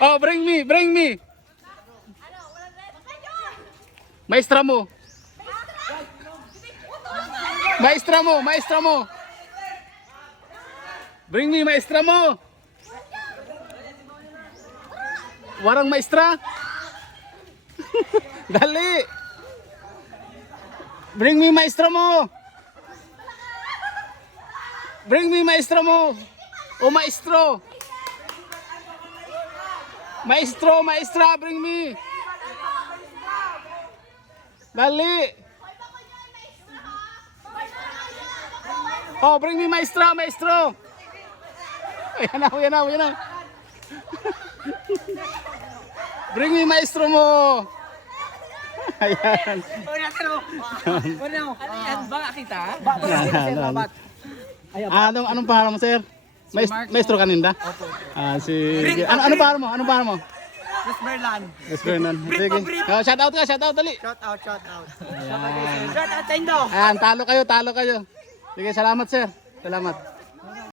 Oh, bring me, bring me. Maestra mo. Maestra mo, maestra mo. Bring me, maestra mo. Warang maestra. Dali. Bring me, maestra mo. Bring me, maestra mo. O maestro. Maestro, maestra, bring me. Dali. Oh, bring me maestra, maestro. Ayan na, ayan na, ayan na. Bring me maestro mo. Ayan. Ano yan? Baka kita? Anong pangalan mo, sir? Maestro kaninda? Sige. Anong pangalan mo? Anong pangalan mo? Chris Merlan. Yes, Vernon. Sige. Oh, shout out ka, shout out dali. Shout out, shout out. Shout out sa Indo. Ayan, talo kayo, talo kayo. Sige, salamat, sir. Salamat.